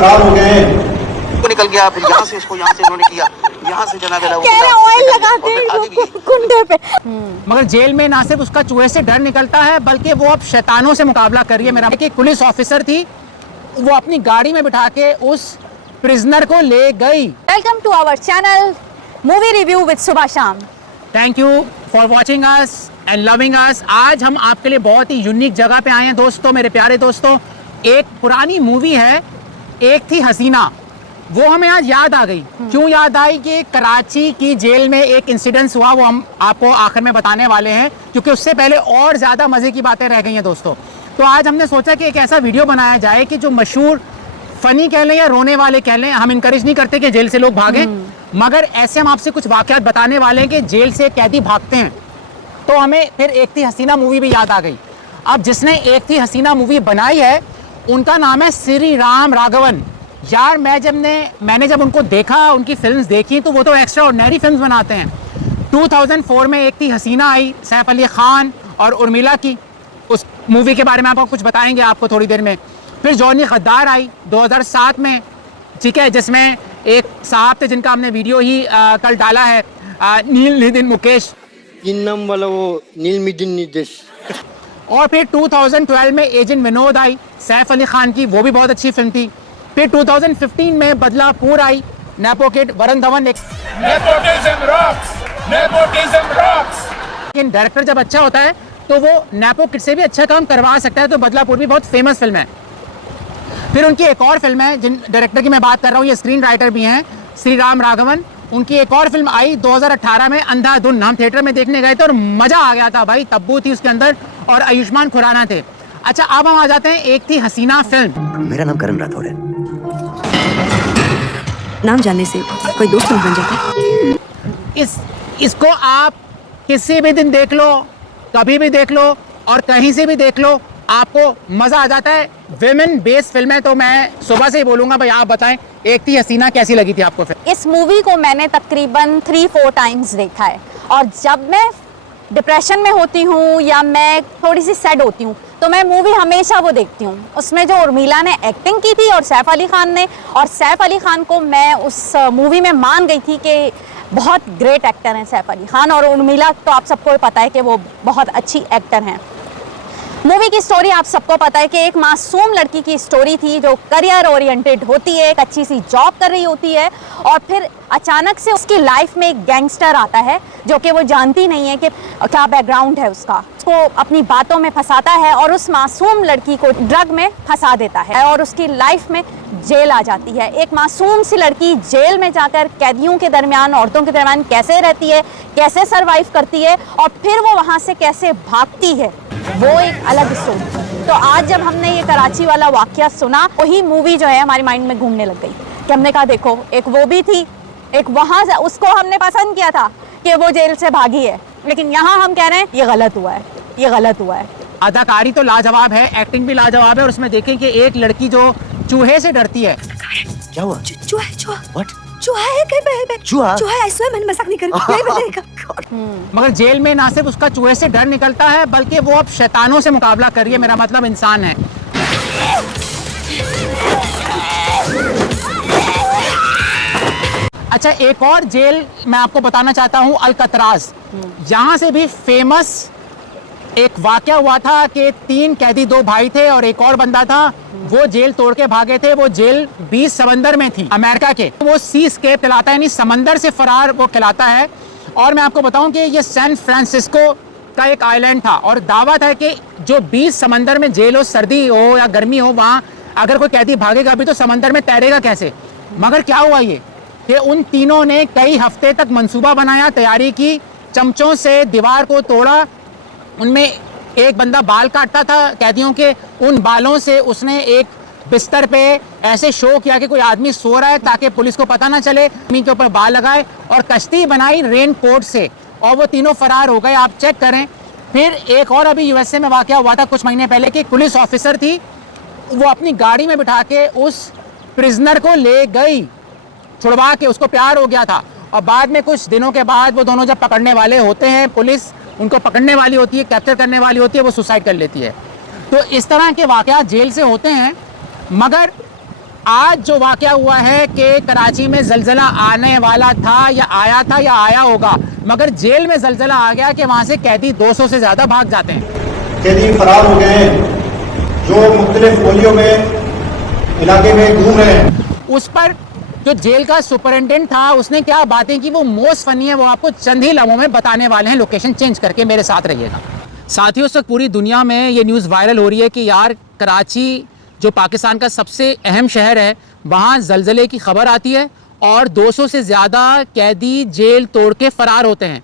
फरार हो गए हैं। निकल गया, फिर यहाँ से इसको यहाँ से इन्होंने किया, यहाँ से जनाब ऑयल लगाते हैं कुंडे पे। मगर जेल में ना सिर्फ उसका चूहे से डर निकलता है बल्कि वो अब शैतानों से मुकाबला कर रही है। मेरा एक पुलिस ऑफिसर थी, वो अपनी गाड़ी में बिठा के उस प्रिजनर को ले गई। Welcome to our channel movie review with Subah Shaam. Thank you for watching us and loving us. आज हम आपके लिए बहुत ही यूनिक जगह पे आए हैं दोस्तों, मेरे प्यारे दोस्तों। एक पुरानी मूवी है, एक थी हसीना, वो हमें आज याद आ गई। क्यों याद आई? कि कराची की जेल में एक इंसिडेंस हुआ, वो हम आपको आखिर में बताने वाले हैं, क्योंकि उससे पहले और ज़्यादा मज़े की बातें रह गई हैं दोस्तों। तो आज हमने सोचा कि एक ऐसा वीडियो बनाया जाए कि जो मशहूर फ़नी कह लें या रोने वाले कह लें, हम इनकरेज नहीं करते कि जेल से लोग भागें, मगर ऐसे हम आपसे कुछ वाक़यात बताने वाले हैं कि जेल से कैदी भागते हैं। तो हमें फिर एक थी हसीना मूवी भी याद आ गई। अब जिसने एक थी हसीना मूवी बनाई है उनका नाम है श्री राम राघवन। यार मैंने जब उनको देखा, उनकी फिल्म्स देखी, तो वो तो एक्स्ट्रा ऑर्डिनरी फिल्म्स बनाते हैं। 2004 में एक थी हसीना आई, सैफ अली खान और उर्मिला की। उस मूवी के बारे में आपको कुछ बताएंगे आपको थोड़ी देर में। फिर जॉनी गद्दार आई 2007 में, ठीक है, जिसमें एक साहब थे जिनका हमने वीडियो ही कल डाला है, नील नितिन मुकेश, नाम वाला वो नील मिदिन निर्देश। और फिर 2012 में एजेंट विनोद आई, सैफ अली खान की, वो भी बहुत अच्छी फिल्म थी। फिर 2015 में बदलापुर आई, नेपो किड, वरुण धवन। लेकिन डायरेक्टर जब अच्छा होता है तो वो नेपो किड से भी अच्छा काम करवा सकता है, तो बदलापुर भी बहुत फेमस फिल्म है। फिर उनकी एक और फिल्म है, जिन डायरेक्टर की मैं बात कर रहा हूँ, ये स्क्रीन राइटर भी हैं, श्री राम राघवन। उनकी एक और फिल्म आई 2018 में, अंधाधुन। हम थिएटर में देखने गए थे और मज़ा आ गया था भाई। तब्बू थी उसके अंदर और आयुष्मान खुराना थे। अच्छा, अब हम आ जाते हैं एक थी हसीना फिल्म। मेरा नाम करण राठौर है। नाम जानने से कोई दोस्त नहीं बन जाता। इसको आप किसी भी दिन देख लो, कभी भी देख लो और कहीं से भी देख लो, आपको मज़ा आ जाता है। विमेन बेस्ड फिल्म है, तो मैं सुबह से ही बोलूँगा भाई आप बताएं एक थी हसीना कैसी लगी थी आपको फिल्म? इस मूवी को मैंने तकरीबन 3-4 टाइम्स देखा है, और जब मैं डिप्रेशन में होती हूँ या मैं थोड़ी सी सैड होती हूँ तो मैं मूवी हमेशा वो देखती हूँ। उसमें जो उर्मिला ने एक्टिंग की थी और सैफ अली खान ने, और सैफ अली खान को मैं उस मूवी में मान गई थी कि बहुत ग्रेट एक्टर हैं सैफ अली खान, और उर्मिला तो आप सबको पता है कि वो बहुत अच्छी एक्टर हैं। मूवी की स्टोरी आप सबको पता है कि एक मासूम लड़की की स्टोरी थी जो करियर ओरिएंटेड होती है, एक अच्छी सी जॉब कर रही होती है, और फिर अचानक से उसकी लाइफ में एक गैंगस्टर आता है जो कि वो जानती नहीं है कि क्या बैकग्राउंड है उसका। उसको अपनी बातों में फंसाता है और उस मासूम लड़की को ड्रग में फंसा देता है, और उसकी लाइफ में जेल आ जाती है। एक मासूम सी लड़की जेल में जाकर कैदियों के दरमियान, औरतों के दरमियान कैसे रहती है, कैसे सरवाइव करती है, और फिर वो वहाँ से कैसे भागती है, वो एक अलग स्टोरी। तो आज जब हमने ये कराची वाला वाकया सुना, वही मूवी जो है हमारे माइंड में घूमने लग गई कि हमने कहा देखो, एक वो भी थी, एक वहाँ से उसको हमने पसंद किया था कि वो जेल से भागी है, लेकिन यहाँ हम कह रहे हैं ये गलत हुआ है, ये गलत हुआ है। अदाकारी तो लाजवाब है, एक्टिंग भी लाजवाब है, और उसमें देखें कि एक लड़की जो चूहे से डरती है। क्या हुआ? चूहा What? चूहा है कहीं पे? चूहा? आई स्वेयर, मैंने मजाक नहीं करी। मगर जेल में ना सिर्फ उसका चूहे से डर निकलता है बल्कि वो अब शैतानों से मुकाबला कर रही है। मेरा मतलब इंसान है। अच्छा, एक और जेल मैं आपको बताना चाहता हूँ, अल्कतराज। यहाँ से भी फेमस एक वाकया हुआ था कि 3 कैदी, 2 भाई थे और एक और बंदा था, वो जेल तोड़ के भागे थे। वो जेल 20 समंदर में थी अमेरिका के। वो सी स्केप कहलाता है, यानी समंदर से फरार वो कहलाता है। और मैं आपको बताऊं कि ये सैन फ्रांसिस्को का एक आइलैंड था, और दावा था कि जो 20 समंदर में जेल हो, सर्दी हो या गर्मी हो, वहाँ अगर कोई कैदी भागेगा भी तो समंदर में तैरेगा कैसे। मगर क्या हुआ ये कि उन तीनों ने कई हफ्ते तक मंसूबा बनाया, तैयारी की, चमचों से दीवार को तोड़ा। उनमें एक बंदा बाल काटता था कैदियों के, उन बालों से उसने एक बिस्तर पे ऐसे शो किया कि कोई आदमी सो रहा है ताकि पुलिस को पता ना चले, आदमी के ऊपर बाल लगाए और कश्ती बनाई रेन कोट से, और वो तीनों फरार हो गए। आप चेक करें। फिर एक और अभी यूएसए में वाकया हुआ था कुछ महीने पहले कि पुलिस ऑफिसर थी, वो अपनी गाड़ी में बिठा के उस प्रिजनर को ले गई, छुड़वा के, उसको प्यार हो गया था। और बाद में कुछ दिनों के बाद वो दोनों जब पकड़ने वाले होते हैं, पुलिस उनको पकड़ने वाली होती है, कैप्चर करने वाली होती है, वो सुसाइड कर लेती है। तो इस तरह के वाकयात जेल से होते हैं। मगर आज जो वाकया हुआ है कि कराची में जलजला आने वाला था या आया होगा, मगर जेल में जलजला आ गया कि वहां से कैदी 200 से ज्यादा भाग जाते हैं। कैदी फरार हो गए हैं जो मुख्तलिफ गोलियों में इलाके में घूम रहे हैं। उस पर जो जेल का सुपरिटेंडेंट था उसने क्या बातें की, वो मोस्ट फनी है, वो आपको चंद ही लम्हों में बताने वाले हैं। लोकेशन चेंज करके मेरे साथ रहिएगा। साथियों, उस वक्त पूरी दुनिया में ये न्यूज़ वायरल हो रही है कि यार कराची जो पाकिस्तान का सबसे अहम शहर है, वहाँ जलजले की खबर आती है और 200 से ज़्यादा कैदी जेल तोड़ के फ़रार होते हैं।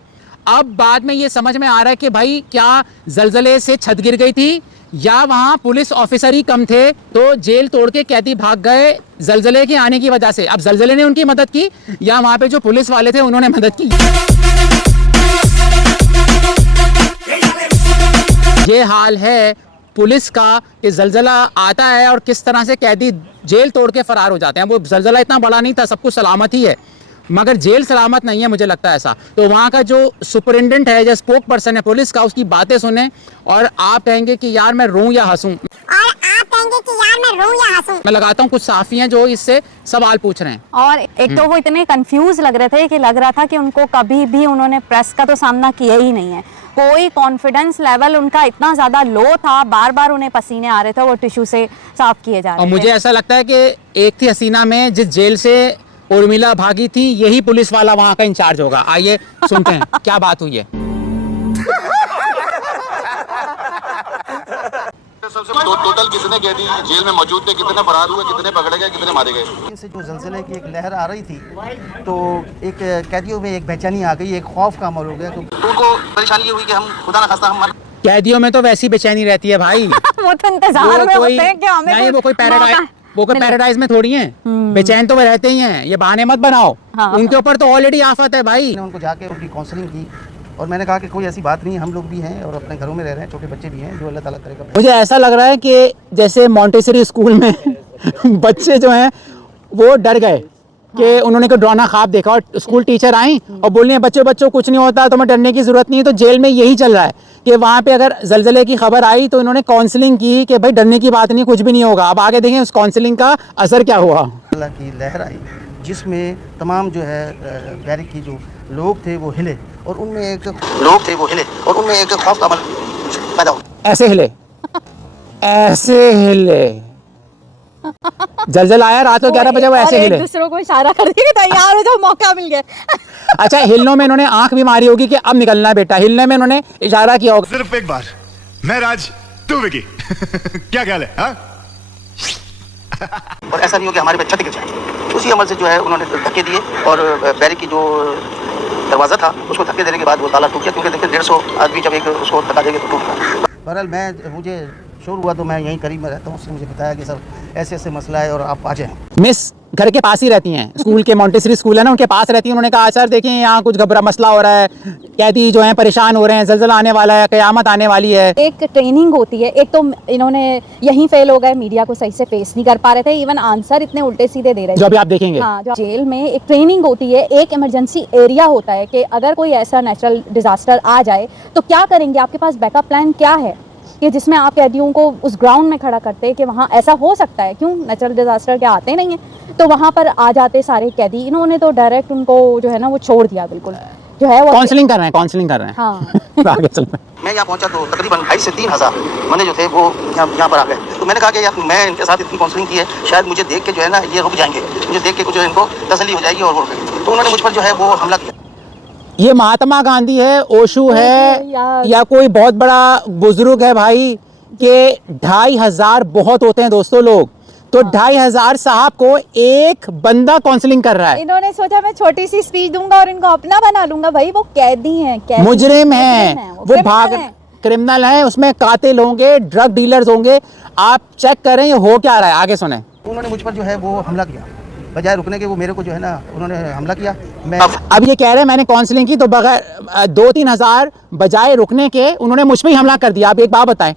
अब बाद में ये समझ में आ रहा है कि भाई क्या जलजले से छत गिर गई थी या वहाँ पुलिस ऑफिसर ही कम थे, तो जेल तोड़ के कैदी भाग गए जलजले के आने की वजह से। अब जलजले ने उनकी मदद की या वहाँ पे जो पुलिस वाले थे उन्होंने मदद की। ये हाल है पुलिस का कि जलजला आता है और किस तरह से कैदी जेल तोड़ के फरार हो जाते हैं। वो जलजला इतना बड़ा नहीं था, सब कुछ सलामत ही है, मगर जेल सलामत नहीं है, मुझे लगता है ऐसा। तो वहाँ का जो सुपरिटेंडेंट है, जो स्पोक पर्सन है पुलिस का, उसकी बातें सुने और आप कहेंगे कि यार मैं रोऊं या हंसूं। मैं लगाता हूँ कुछ साफी हैं जो इससे सवाल पूछ रहे हैं। और एक तो वो इतने कंफ्यूज लग रहे थे कि लग रहा था कि उनको कभी भी उन्होंने प्रेस का तो सामना किया ही नहीं है। कोई कॉन्फिडेंस लेवल उनका इतना ज़्यादा लो था, बार बार उन्हें पसीने आ रहे थे, वो टिश्यू से साफ किए जा रहे थे। और मुझे ऐसा लगता है कि एक थी हसीना में जिस जेल से उर्मिला भागी थी, यही पुलिस वाला वहाँ का इंचार्ज होगा। आइए सुनते हैं क्या बात हुई है। टोटल कितने कैदी जेल में मौजूद थे, कितने फरार हुए, कितने पकड़े गए, कितने मारे गए? से जो जलजले की एक लहर आ रही थी तो एक कैदियों में एक बेचैनी आ गई, एक खौफ का माहौल हो गया। तो उनको परेशानी ये हुई कि हम खुदा न खास्ता हम कैदियों में तो वैसी बेचैनी रहती है भाई। वो तो इंतजार में होते हैं कि हमें नहीं, वो कोई पैराडाइज में थोड़ी है, बेचैन तो वे रहते ही हैं। ये बहाने मत बनाओ, उनके ऊपर तो ऑलरेडी आफत है भाई। मैंने उनको जाके उनकी काउंसलिंग की और मैंने कहा कि कोई ऐसी बात नहीं, हम लोग भी हैं और अपने घरों में रह रहे हैं, छोटे बच्चे भी हैं, जो अल्लाह ताला करेगा। मुझे ऐसा लग रहा है कि जैसे मॉन्टेसरी स्कूल में बच्चे जो हैं वो डर गए कि उन्होंने कोई डरावना ख्वाब देखा और स्कूल टीचर आई और बोल रही है बच्चों कुछ नहीं होता, तुम्हें डरने की जरूरत नहीं है। तो जेल में यही चल रहा है कि वहाँ पे अगर जलजले की खबर आई तो इन्होंने काउंसलिंग की कि भाई डरने की बात नहीं, कुछ भी नहीं होगा। अब आगे देखें उस काउंसलिंग का असर क्या हुआ। अल्लाह की लहर आई जिसमें तमाम जो है बैरिक की जो लोग थे वो हिले और उनमें एक खौफ का अमल पैदा हो। ऐसे हिले जलजल आया रात को 11 बजे, वो ऐसे हिले, दूसरों को इशारा कर दिया कि तैयार हो जाओ, मौका मिल गया। अच्छा, हिलनों में इन्होंने आंख भी मारी होगी कि अब निकलना है बेटा, हिलने में इन्होंने इशारा किया होगा। सिर्फ एक बार, मैं राज, तू विकी। क्या ख्याल है हा? और ऐसा नहीं हो कि हमारे पे छत गिर जाए। उसी अमल से जो है उन्होंने धक्के दिए और बैरिक की जो दरवाज़ा था उसको धक्के देने के बाद वो ताला टूट गया, क्योंकि देखिए 150 आदमी जब एक उसको धक्का देंगे तो टूट गया। बहरहाल मुझे शोर हुआ तो मैं यहीं करीब में रहता हूँ, उसने मुझे बताया कि सर ऐसे मसला है और आप आ जाएं। मिस घर के पास ही रहती हैं, स्कूल के मॉन्टेसरी स्कूल है ना, उनके पास रहती हैं। उन्होंने कहा सर देखिए यहाँ कुछ घबरा मसला हो रहा है, कैदी जो हैं परेशान हो रहे हैं, जलजला आने वाला है, क़यामत आने वाली है। एक ट्रेनिंग होती है, एक तो इन्होंने यहीं फेल हो गए, मीडिया को सही से फेस नहीं कर पा रहे थे, इवन आंसर इतने उल्टे सीधे दे रहे थे जो अभी आप देखेंगे। हाँ, जो जेल में एक ट्रेनिंग होती है, एक इमरजेंसी एरिया होता है कि अगर कोई ऐसा नेचुरल डिजास्टर आ जाए तो क्या करेंगे, आपके पास बैकअप प्लान क्या है, कि जिसमें आप कैदियों को उस ग्राउंड में खड़ा करते हैं कि वहाँ ऐसा हो सकता है, क्यों नेचुरल डिजास्टर क्या आते नहीं है, तो वहाँ पर आ जाते सारे कैदी। इन्होंने तो डायरेक्ट उनको जो है ना वो छोड़ दिया, बिल्कुल जो है वो काउंसलिंग कर रहे हैं। हाँ। आगे चलते हैं। मैं यहाँ पहुँचा तो तकरीबन 2,500 से 3,000 बंदे जो थे वो यहाँ पर आ गए। तो मैंने कहा कि यार मैं इनके साथ इतनी काउंसलिंग की है, शायद मुझे देख के जो है ना ये रुक जाएंगे, मुझे देख के कुछ इनको तसल्ली हो जाएगी और रुक गए। तो उन्होंने मुझ पर जो है वो हमला किया। ये महात्मा गांधी है, ओशू है या कोई बहुत बड़ा बुजुर्ग है भाई, कि 2,500 बहुत होते हैं दोस्तों लोग, तो 2,500 साहब को एक बंदा काउंसलिंग कर रहा है। इन्होंने सोचा मैं छोटी सी स्पीच दूंगा और इनको अपना बना लूंगा। भाई वो कैदी हैं, मुजरिम हैं, वो भाग क्रिमिनल हैं, उसमें कातिल होंगे, ड्रग डीलर्स होंगे। आप चेक करें ये हो क्या रहा है, आगे सुने। उन्होंने मुझ पर जो है वो हमला किया, बजाय रुकने के वो मेरे को जो है ना उन्होंने हमला किया। मैं अब ये कह रहे हैं मैंने काउंसलिंग की तो बगैर 2-3 हज़ार बजाय रुकने के उन्होंने मुझ पर ही हमला कर दिया। आप एक बात बताएं,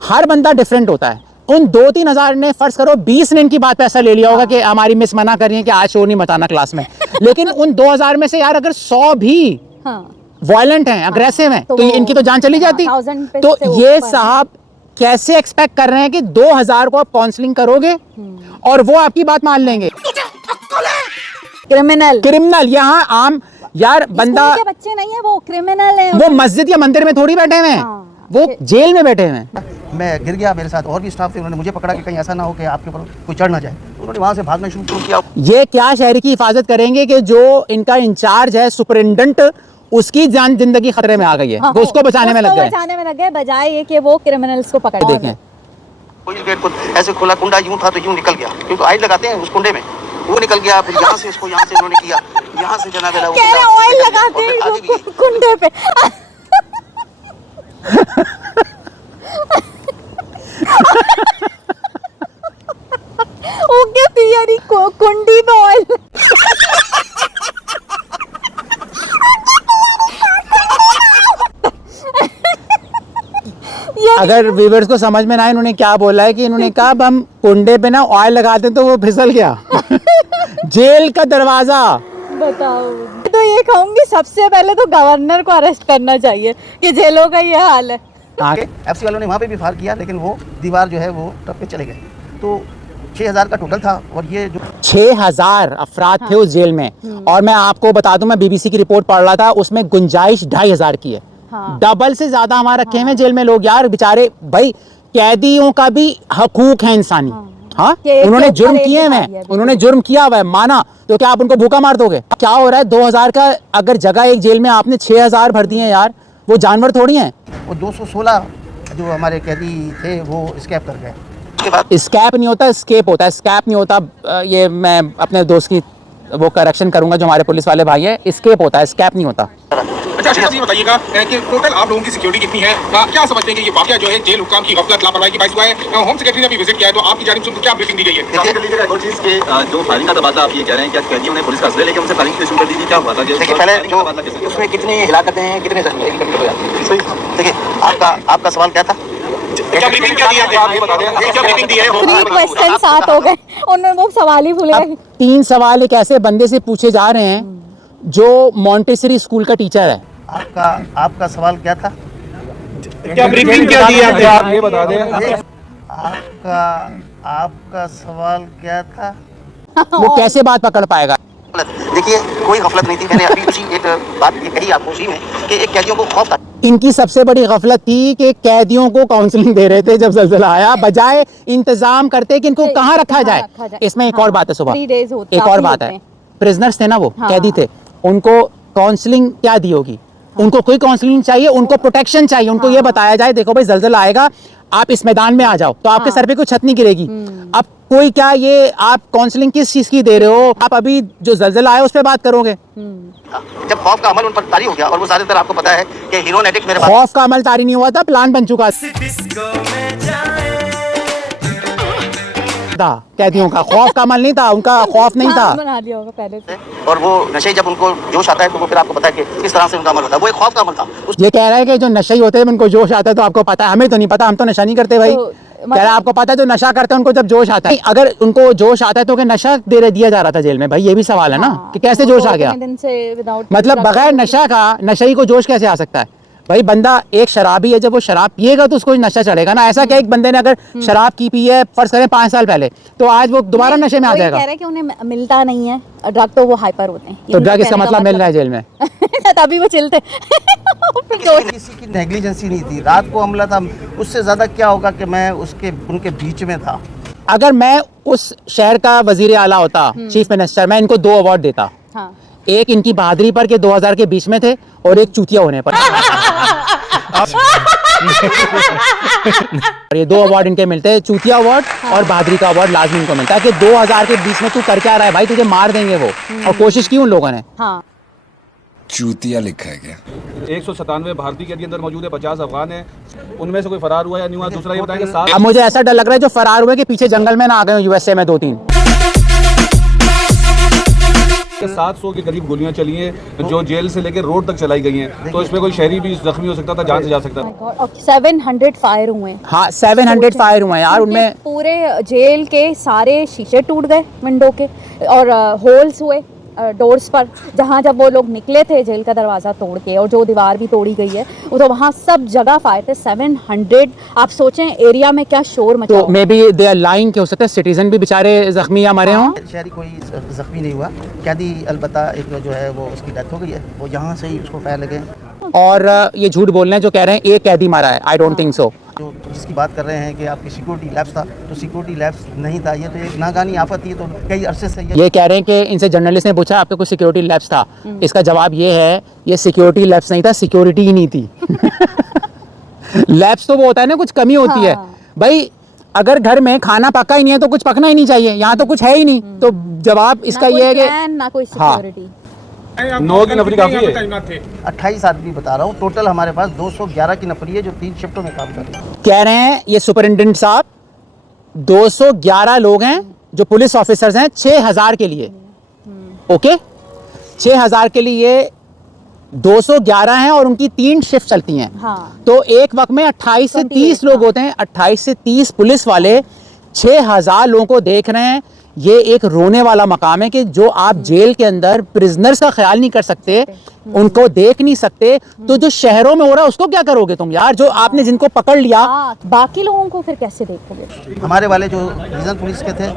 हर बंदा डिफरेंट होता है। उन 2-3 हज़ार ने, फर्ज करो 20 ने इनकी बात पे ऐसा ले लिया होगा कि हमारी मिस मना कर रही है कि आज शोर नहीं मचाना क्लास में, लेकिन उन 2,000 में से यार अगर 100 भी वायलेंट हैं, अग्रेसिव हैं, तो इनकी तो जान चली जाती। तो ये साहब कैसे एक्सपेक्ट कर रहे हैं कि 2000 को आप काउंसलिंग करोगे और वो आपकी बात मान लेंगे? क्रिमिनल यहाँ आम यार बंदा, स्कूल के बच्चे नहीं है, वो क्रिमिनल है। वो मस्जिद या मंदिर में थोड़ी बैठे हुए हैं, वो जेल में बैठे हुए हैं। मैं गिर गया, मेरे साथ और भी स्टाफ थे, उन्होंने मुझे पकड़ा कि कहीं ऐसा ना हो कि आपके ऊपर कोई चढ़ ना जाए, तो उन्होंने वहाँ से भागना शुरू किया। ये क्या शहर की हिफाजत करेंगे कि जो इनका इंचार्ज है सुपरिटेंडेंट, उसकी जान जिंदगी खतरे में आ गई है, वो उसको बचाने में लग गए बजाय ये कि वो क्रिमिनल्स को पकड़ देखें। कोई गेट को ऐसे खोला, कुंडा यूं था तो यूं निकल गया, क्योंकि ऑयल लगाते हैं उस कुंडे में, वो निकल गया। फिर यहाँ से इसको यहाँ से उन्होंने किया, यहाँ से जना गया, ऑयल लगाते हैं कुंडे पे। ओ क्या पिया नहीं कुंडी पे ऑयल। अगर व्यूअर्स को समझ में ना आए, इन्होंने क्या बोला है कि इन्होंने कहा अब हम कुंडे पे ना ऑयल लगाते हैं तो वो फिसल गया। जेल का दरवाजा। बताओ, तो ये कहूंगी सबसे पहले तो गवर्नर को अरेस्ट करना चाहिए कि जेलों का ये हाल है। एफसी वालों ने वहाँ पे भी फायर किया, लेकिन वो दीवार जो है वो टप पे चले गए। तो 6000 का टोटल था, और ये जो 6000 अफराद थे उस जेल में। और मैं आपको बता दूं, मैं बीबीसी की रिपोर्ट पढ़ रहा था, उसमें गुंजाइश 2500 की है। डबल से ज्यादा हमारे रखे हुए जेल में लोग यार, बेचारे भाई कैदियों का भी हकूक है इंसानी। हाँ, उन्होंने जुर्म किए हैं, उन्होंने जुर्म किया हुआ है, माना, तो क्या आप उनको भूखा मार दोगे? क्या हो रहा है? 2000 का अगर जगह एक जेल में आपने 6000 भर दिए यार, वो जानवर थोड़ी हैं। वो 216 जो हमारे कैदी थे वो स्केप कर गए। स्कैप नहीं होता, स्केप होता है। स्कैप नहीं होता, ये मैं अपने दोस्त की वो करेक्शन करूंगा जो हमारे पुलिस वाले भाई है। स्केप होता है, स्कैप नहीं होता। अच्छा, ये बताइएगा कि टोटल आप लोगों की सिक्योरिटी कितनी है? क्या समझते हैं कि ये वाकया जो है जेल हुक्काम की गफलत लापरवाही की बाइस हुआ है? होम सेक्रेटरी ने भी विजिट किया है, तो आपकी जानिब से उनको क्या ब्रीफिंग दी गई है? जो फायरिंग का तबादला आप ये कह रहे हैं, क्या कैदियों ने पुलिस का असले लेके उनसे फायरिंग शुरू कर दी थी? क्या हुआ था? देखिए, पहले जो उसमें कितनी हिलाकतें हैं, कितने देखिए, आपका सवाल क्या था? क्या ब्रीफिंग क्या दी है? आप ये बता दें, क्या ब्रीफिंग दी है? 3 क्वेश्चन 7 हो गए, उन्होंने वो सवाल ही भूल गए। 3 सवाल एक ऐसे बंदे से पूछे जा रहे हैं जो मॉन्टेसरी स्कूल का टीचर है। आपका सवाल क्या था? क्या ब्रीफिंग क्या दी है? आप ये बता दें। आपका सवाल क्या था? वो कैसे बात पकड़ पाएगा? देखिए, कोई गफलत नहीं थी। मैंने अभी उसी एक बात ये कही आपको उसी में कि एक कैदियों को खौफ था। इनकी सबसे बड़ी गफलत थी कि कैदियों को काउंसलिंग दे रहे थे जब ज़लज़ला आया, बजाय इंतजाम करते कि इनको कहाँ रखा जाए। इसमें एक और बात है, सुबह एक और बात है, प्रिजनर्स थे ना, वो कैदी थे, उनको काउंसलिंग क्या दी होगी? उनको कोई काउंसलिंग चाहिए, उनको प्रोटेक्शन चाहिए। उनको ये बताया जाए, देखो भाई ज़लज़ला आएगा, आप इस मैदान में आ जाओ तो आपके सर पे कोई छत नहीं गिरेगी। अब कोई क्या, ये आप काउंसलिंग किस चीज की दे रहे हो? आप अभी जो ज़लज़ला आया उस पे बात करोगे। जब खौफ का अमल उन पर तारी हो गया, और वो ज्यादातर आपको पता है कि हीरोइन एडिक्ट मेरे खौफ का अमल तारी नहीं हुआ था, प्लान बन चुका था। कैदियों का खौफ का अमल नहीं था, उनका खौफ नहीं था। बना लिया होगा पहले से। और वो नशे जब उनको जोश आता है तो वो फिर आपको पता है कि किस तरह से उनका अमल होता है। वो एक खौफ का अमल था। ये कह रहा है कि जो नशे होते हैं उनको जोश आता है, तो आपको पता है, हमें तो नहीं पता, हम तो नशा नहीं करते भाई। कह रहा है आपको पता है जो नशा करते हैं उनको जब जोश आता है। अगर उनको जोश आता है तो क्या नशा दिया जा रहा था जेल में? भाई ये भी सवाल है ना, कि कैसे जोश आ गया? मतलब बगैर नशा का नशे को जोश कैसे आ सकता है? भाई बंदा एक शराबी है, जब वो शराब पिएगा तो उसको नशा चढ़ेगा ना। ऐसा क्या एक बंदे ने अगर शराब की है फर्ज करें 5 साल पहले, तो आज वो दोबारा नशे में आ जाएगा। कह रहे हैं कि उन्हें मिलता नहीं है ड्रग, तो वो हाइपर होते हैं। तो ड्रग इसका मतलब मिल रहा है जेल में। तभी वो चिलते। किसी की नेग्लिजेंसी नहीं थी, रात को हमला था। उससे ज्यादा क्या होगा कि मैं उनके बीच में था। अगर मैं उस शहर का वजीर आला होता, चीफ मिनिस्टर, मैं इनको 2 अवार्ड देता। एक इनकी बहादुरी पर के 2000 के बीच में थे, और एक चूतिया होने पर। और ये 2 अवार्ड इनके मिलते हैं, चूतिया अवार्ड और बहादुरी का अवार्ड लाजमी इनको मिलता है कि 2000 के बीच में तू कर क्या रहा है भाई, तुझे मार देंगे वो। और कोशिश की उन लोगों ने। चूतिया लिखा है क्या? 197 भारतीय कैदी अंदर मौजूद है, 50 अफगान है। उनमें से कोई फरार हुआ या नहीं हुआ? दूसरा ये बताएंगे 7। अब मुझे ऐसा डर लग रहा है जो फरार हुए कि पीछे जंगल में ना आ गए यूएसए में 2-3। 700 के करीब गोलियां चली हैं जो जेल से लेकर रोड तक चलाई गई हैं, तो इसमें कोई शहरी भी जख्मी हो सकता था, जान से जा सकता था। और 700 फायर हुए हैं। हाँ, 700 फायर हुए हैं यार। उनमें पूरे जेल के सारे शीशे टूट गए, विंडो के, और होल्स हुए डोर्स पर, जहाँ जब वो लोग निकले थे जेल का दरवाज़ा तोड़ के और जो दीवार भी तोड़ी गई है, वो तो वहाँ सब जगह फायर थे। 700, आप सोचें एरिया में क्या शोर मचा। तो maybe they are lying के हो सकता है सिटीजन भी बेचारे जख्मी या मरे हों। शहरी कोई जख्मी नहीं हुआ, कैदी अलबत्ता एक जो है वो उसकी डेथ हो गई है, वो यहाँ से ही उसको फायर लगे। और ये झूठ बोल रहे हैं जो कह रहे हैं एक कैदी मारा है। I don't think so. जो जिसकी बात कर रहे हैं कि आपकी सिक्योरिटी लैब्स था, तो सिक्योरिटी लैब्स नहीं था। ये तो एक नागानी आफत थी, तो कई अरसे से ये कह रहे हैं कि इनसे जर्नलिस्ट ने पूछा आपके कुछ सिक्योरिटी लैब्स था। इसका जवाब ये है ये सिक्योरिटी लैब्स नहीं था, सिक्योरिटी ही नहीं थी। लैब्स तो वो होता है ना कुछ कमी होती है भाई। अगर घर में खाना पका ही नहीं है तो कुछ पकना ही नहीं चाहिए, यहाँ तो कुछ है ही नहीं। तो जवाब इसका ये है कि ना कोई सिक्योरिटी। 9 की नफरी काफी है। 28 आदमी बता रहा हूँ टोटल हमारे पास 211 की नफरी है जो 3 शिफ्टों में काम कर रही है। कह रहे हैं ये सुपरिटेंडेंट साहब 211 लोग हैं जो पुलिस ऑफिसर्स हैं 6000 के लिए। ओके 6000 के लिए 211 हैं और उनकी 3 शिफ्ट चलती हैं। तो एक वक्त में 28 से 30 लोग होते हैं। 28 से 30 पुलिस वाले 6000 लोगों को देख रहे हैं। ये एक रोने वाला मकाम है कि जो आप जेल के अंदर प्रिजनर्स का ख्याल नहीं कर सकते, उनको देख नहीं सकते, तो जो शहरों में हो रहा है उसको क्या करोगे तुम यार? जो आपने जिनको पकड़ लिया बाकी लोगों को फिर कैसे देखोगे? हमारे वाले जो रीजन पुलिस के थे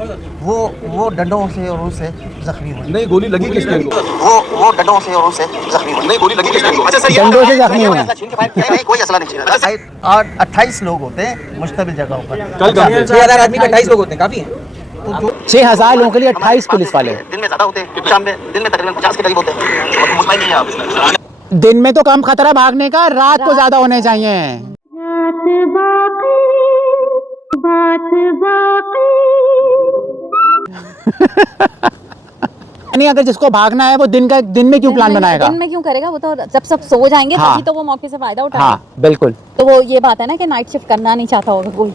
वो डंडों से और उनसे जख्मी हुए। नहीं गोली लगी किसके को? वो डंडों से और उनसे जख्मी हुए। नहीं गोली लगी किसके को? अच्छा सर डंडों से जख्मी हुए। नहीं कोई असला नहीं छीना। 28 लोग होते हैं मुश्तबिल जगहों पर। कल 6000 आदमी का 28 लोग होते हैं, काफी है। 6000 लोगों के लिए 28 पुलिस वाले। दिन में ज्यादा होते हैं, शाम में दिन में तकरीबन 50 के करीब होते हैं। मुतमईन नहीं है आप इसमें। दिन में तो कम खतरा भागने का, रात को ज्यादा होने चाहिए। नहीं अगर जिसको भागना है वो दिन में क्यों प्लान बनाएगा? दिन में क्यों करेगा? वो तो जब सब सो जाएंगे तभी तो वो मौके से फायदा उठाएगा। हाँ बिल्कुल। तो वो ये बात है ना कि नाइट शिफ्ट करना नहीं चाहता होगा कोई।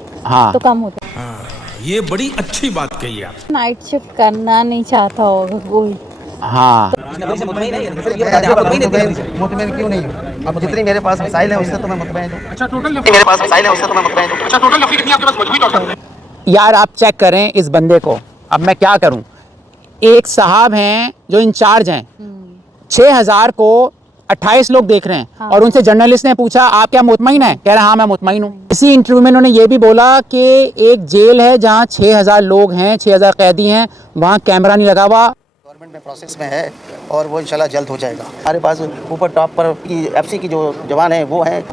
तो कम होता है। ये बड़ी अच्छी बात कही आप। नाइट शिफ्ट करना नहीं चाहता होगा कोई। मुतमईन क्यों नहीं? अब जितनी मेरे पास मिसाइल है उससे तो मैं मुतमईन हूँ। अच्छा टोटल मेरे पास मिसाइल है उससे तो मैं मुतमईन हूँ। अच्छा टोटल नफरी कितनी आपके पास मौजूद डॉक्टर? यार आप चेक करें इस बंदे को। अब मैं क्या करूं? एक साहब हैं जो इंचार्ज हैं, 6000 को 28 लोग देख रहे हैं। और उनसे जर्नलिस्ट ने पूछा आप क्या मुतमईन है? कह रहे हाँ मैं मुतमईन हूँ। इसी इंटरव्यू में उन्होंने ये भी बोला कि एक जेल है जहाँ 6000 लोग हैं, 6000 कैदी हैं, वहाँ कैमरा नहीं लगा हुआ। गवर्नमेंट में प्रोसेस में है और वो इंशाल्लाह जल्द हो जाएगा। हमारे पास ऊपर टॉप पर की FC की जो जवान है वो है।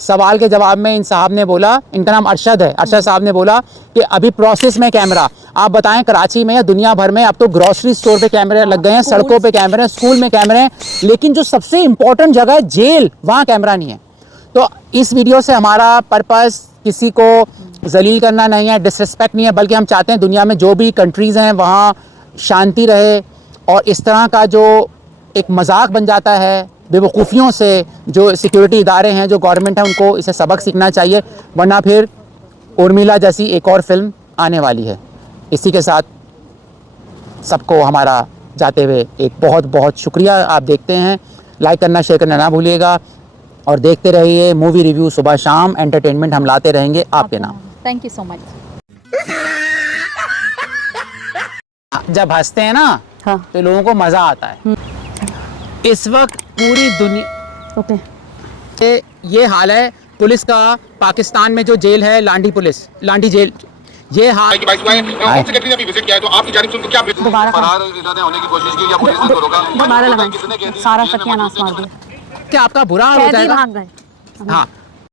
सवाल के जवाब में इन साहब ने बोला, इनका नाम अरशद है, अरशद साहब ने बोला कि अभी प्रोसेस में कैमरा। आप बताएं कराची में या दुनिया भर में अब तो ग्रोसरी स्टोर पे कैमरे लग गए हैं, सड़कों पे कैमरे हैं, स्कूल में कैमरे हैं, लेकिन जो सबसे इंपॉर्टेंट जगह है जेल, वहाँ कैमरा नहीं है। तो इस वीडियो से हमारा पर्पस किसी को जलील करना नहीं है, डिसरिस्पेक्ट नहीं है, बल्कि हम चाहते हैं दुनिया में जो भी कंट्रीज़ हैं वहाँ शांति रहे। और इस तरह का जो एक मजाक बन जाता है बेवकूफ़ियों से, जो सिक्योरिटी इदारे हैं, जो गवर्नमेंट है, उनको इसे सबक सीखना चाहिए, वरना फिर उर्मिला जैसी एक और फिल्म आने वाली है। इसी के साथ सबको हमारा जाते हुए एक बहुत बहुत शुक्रिया। आप देखते हैं, लाइक करना शेयर करना ना भूलिएगा और देखते रहिए मूवी रिव्यू सुबह शाम। एंटरटेनमेंट हम लाते रहेंगे आपके नाम। Thank you so much. जब हंसते हैं ना तो लोगों को मज़ा आता है। इस वक्त पूरी दुनिया ये हाल है पुलिस का। पाकिस्तान में जो जेल है लांडी पुलिस, लांडी जेल, ये हाल होम सेक्रेटरी ने भी विजिट किया है, तो आपकी जानिब से उनको क्या फरार इन्होंने होने की कोशिश की या पुलिस ने उसको रोका? सारा सत्यानाश मार दिया। क्या आपका बुरा हाल हो जाएगा? भाग गए। हाँ